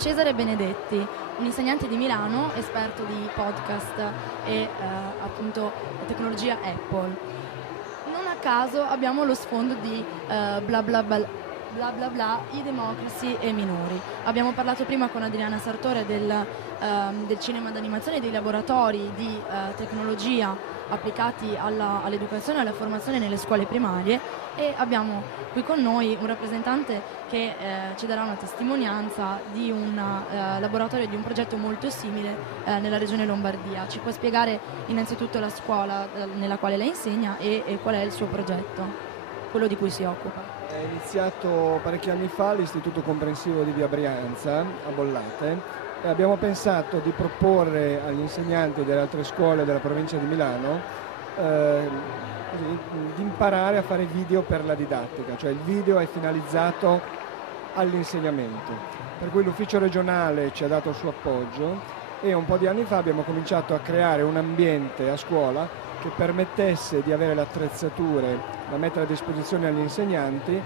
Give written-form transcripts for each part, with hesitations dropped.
Cesare Benedetti, un insegnante di Milano, esperto di podcast e appunto tecnologia Apple. Non a caso abbiamo lo sfondo di bla bla bla bla bla bla, i democracy e i minori. Abbiamo parlato prima con Adriana Sartore del cinema d'animazione e dei laboratori di tecnologia applicati all'educazione e alla formazione nelle scuole primarie, e abbiamo qui con noi un rappresentante che ci darà una testimonianza di un laboratorio, di un progetto molto simile nella regione Lombardia. Ci può spiegare innanzitutto la scuola nella quale lei insegna e qual è il suo progetto, quello di cui si occupa? È iniziato parecchi anni fa all'Istituto Comprensivo di Via Brianza, a Bollate, e abbiamo pensato di proporre agli insegnanti delle altre scuole della provincia di Milano di imparare a fare video per la didattica, cioè il video è finalizzato all'insegnamento. Per cui l'ufficio regionale ci ha dato il suo appoggio e un po' di anni fa abbiamo cominciato a creare un ambiente a scuola che permettesse di avere le attrezzature da mettere a disposizione agli insegnanti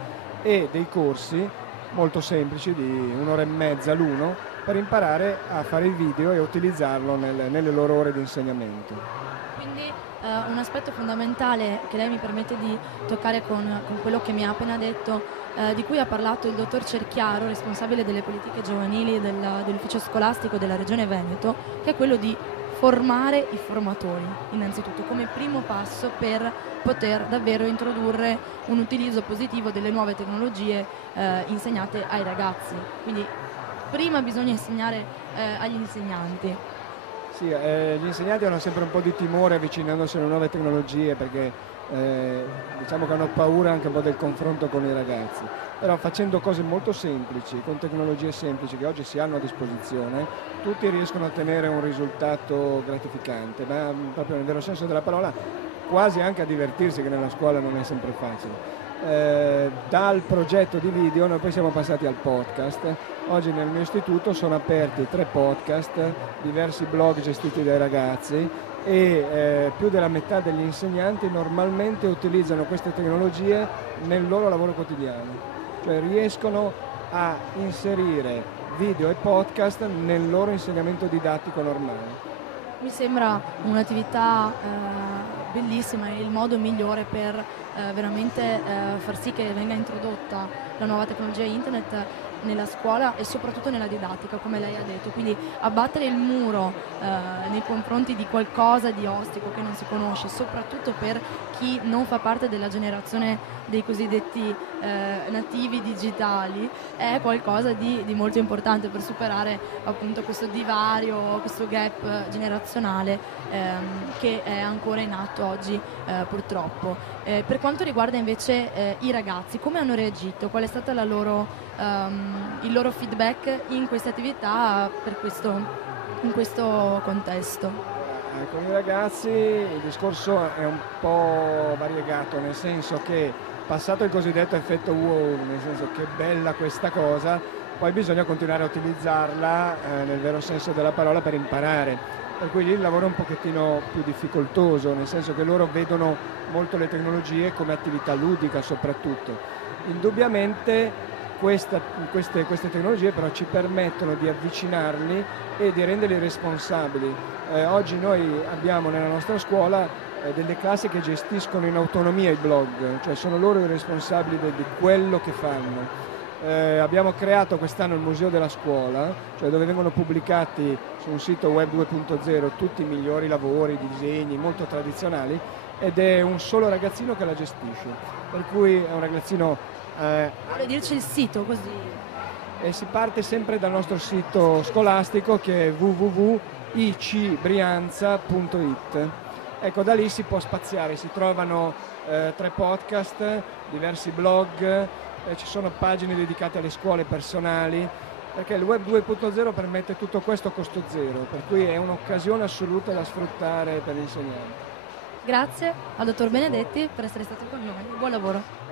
e dei corsi molto semplici di 1 ora e mezza l'uno per imparare a fare il video e utilizzarlo nelle loro ore di insegnamento. Quindi un aspetto fondamentale che lei mi permette di toccare con quello che mi ha appena detto, di cui ha parlato il dottor Cerchiaro, responsabile delle politiche giovanili dell'ufficio scolastico della Regione Veneto, che è quello di formare i formatori, innanzitutto, come primo passo per poter davvero introdurre un utilizzo positivo delle nuove tecnologie insegnate ai ragazzi. Quindi prima bisogna insegnare agli insegnanti. Sì, gli insegnanti hanno sempre un po' di timore avvicinandosi alle nuove tecnologie perché diciamo che hanno paura anche un po' del confronto con i ragazzi, però facendo cose molto semplici, con tecnologie semplici che oggi si hanno a disposizione, tutti riescono a ottenere un risultato gratificante, ma proprio nel vero senso della parola quasi anche a divertirsi, che nella scuola non è sempre facile. Dal progetto di video noi poi siamo passati al podcast. Oggi nel mio istituto sono aperti 3 podcast, diversi blog gestiti dai ragazzi e più della metà degli insegnanti normalmente utilizzano queste tecnologie nel loro lavoro quotidiano, cioè riescono a inserire video e podcast nel loro insegnamento didattico normale. Mi sembra un'attività bellissima e il modo migliore per veramente far sì che venga introdotta la nuova tecnologia internet nella scuola e soprattutto nella didattica, come lei ha detto, quindi abbattere il muro nei confronti di qualcosa di ostico che non si conosce, soprattutto per chi non fa parte della generazione dei cosiddetti nativi digitali, è qualcosa di molto importante per superare appunto questo divario, questo gap generazionale che è ancora in atto oggi purtroppo. Per quanto riguarda invece i ragazzi, come hanno reagito? Qual è stato il loro feedback in queste attività in questo contesto? Con i ragazzi il discorso è un po' variegato, nel senso che passato il cosiddetto effetto wow, nel senso che bella questa cosa, poi bisogna continuare a utilizzarla nel vero senso della parola per imparare, per cui lì il lavoro è un pochettino più difficoltoso, nel senso che loro vedono molto le tecnologie come attività ludica soprattutto. Indubbiamente queste tecnologie però ci permettono di avvicinarli e di renderli responsabili. Oggi noi abbiamo nella nostra scuola delle classi che gestiscono in autonomia i blog, cioè sono loro i responsabili di quello che fanno. Abbiamo creato quest'anno il Museo della Scuola, cioè dove vengono pubblicati su un sito web 2.0 tutti i migliori lavori, disegni molto tradizionali, ed è un solo ragazzino che la gestisce, per cui è un ragazzino... Vuole dirci il sito così? E si parte sempre dal nostro sito scolastico che è www.icbrianza.it. Ecco, da lì si può spaziare, si trovano 3 podcast, diversi blog, ci sono pagine dedicate alle scuole personali, perché il web 2.0 permette tutto questo a costo zero, per cui è un'occasione assoluta da sfruttare per gli insegnanti. Grazie al dottor Benedetti per essere stato con noi, buon lavoro.